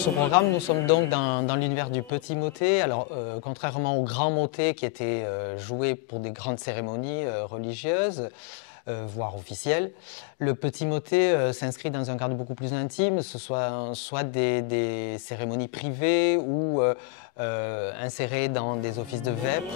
Pour ce programme, nous sommes donc dans l'univers du petit motet. Alors, contrairement au grand motet qui était joué pour des grandes cérémonies religieuses, voire officielles, le petit motet s'inscrit dans un cadre beaucoup plus intime, ce soit des cérémonies privées ou insérées dans des offices de vêpres.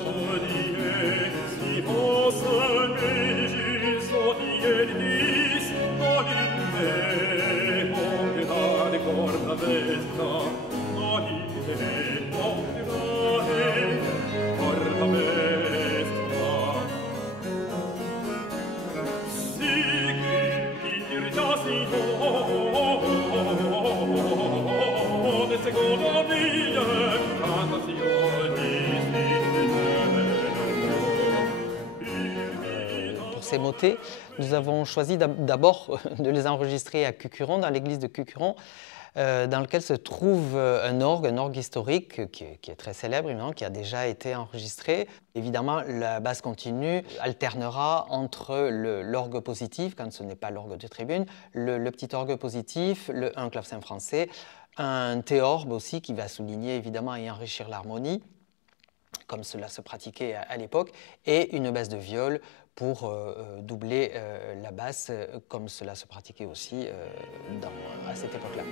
Pour ces motets, nous avons choisi d'abord de les enregistrer à Cucuron, dans l'église de Cucuron, dans lequel se trouve un orgue historique qui est très célèbre, évidemment, qui a déjà été enregistré. Évidemment, la basse continue alternera entre l'orgue positif, quand ce n'est pas l'orgue de tribune, le petit orgue positif, un clavecin français, un théorbe aussi qui va souligner évidemment et enrichir l'harmonie, comme cela se pratiquait à l'époque, et une basse de viol pour doubler la basse, comme cela se pratiquait aussi à cette époque-là.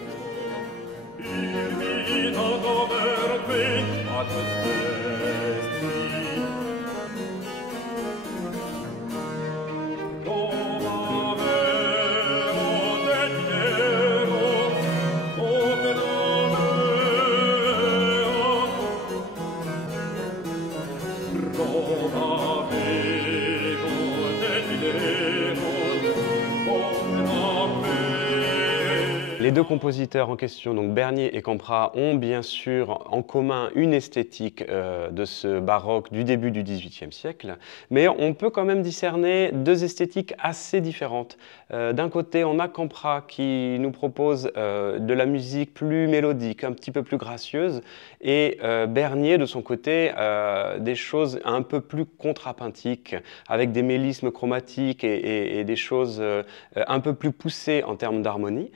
Les deux compositeurs en question, donc Bernier et Campra, ont bien sûr en commun une esthétique de ce baroque du début du XVIIIe siècle, mais on peut quand même discerner deux esthétiques assez différentes. D'un côté, on a Campra qui nous propose de la musique plus mélodique, un petit peu plus gracieuse, et Bernier, de son côté, des choses un peu plus contrapuntiques, avec des mélismes chromatiques et des choses un peu plus poussées en termes d'harmonie.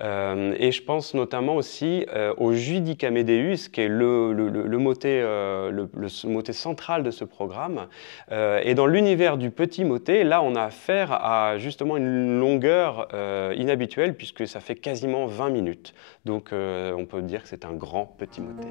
Et je pense notamment aussi au Judicamedeus, qui est le motet central de ce programme. Et dans l'univers du petit motet, là, on a affaire à justement une longueur inhabituelle, puisque ça fait quasiment 20 minutes. Donc, on peut dire que c'est un grand petit motet.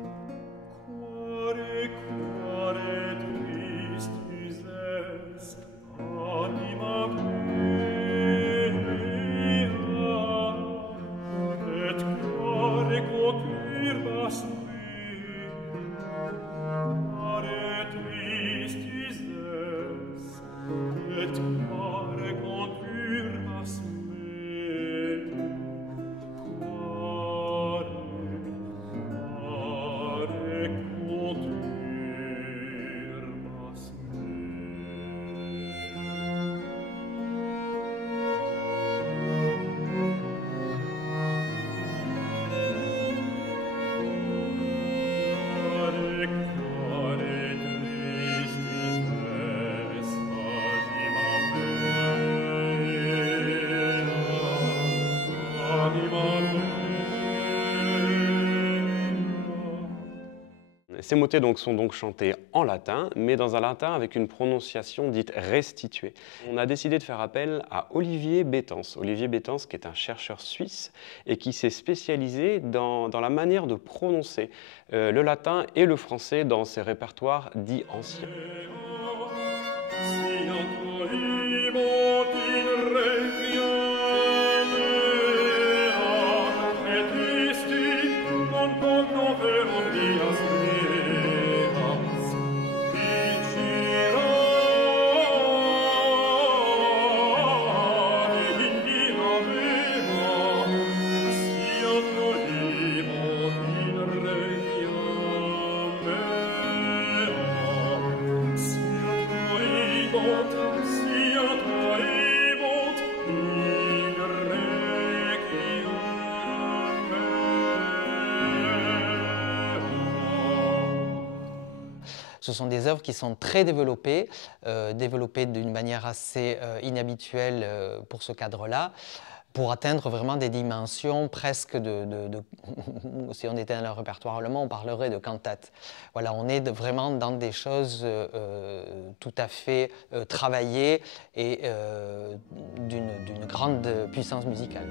Ces motets sont donc chantés en latin, mais dans un latin avec une prononciation dite restituée. On a décidé de faire appel à Olivier Bétance. Olivier Bétance, qui est un chercheur suisse et qui s'est spécialisé dans la manière de prononcer le latin et le français dans ses répertoires dits anciens. Ce sont des œuvres qui sont très développées, développées d'une manière assez inhabituelle pour ce cadre-là. pour atteindre vraiment des dimensions presque si on était dans le répertoire allemand, on parlerait de cantate. Voilà, on est vraiment dans des choses tout à fait travaillées et d'une grande puissance musicale.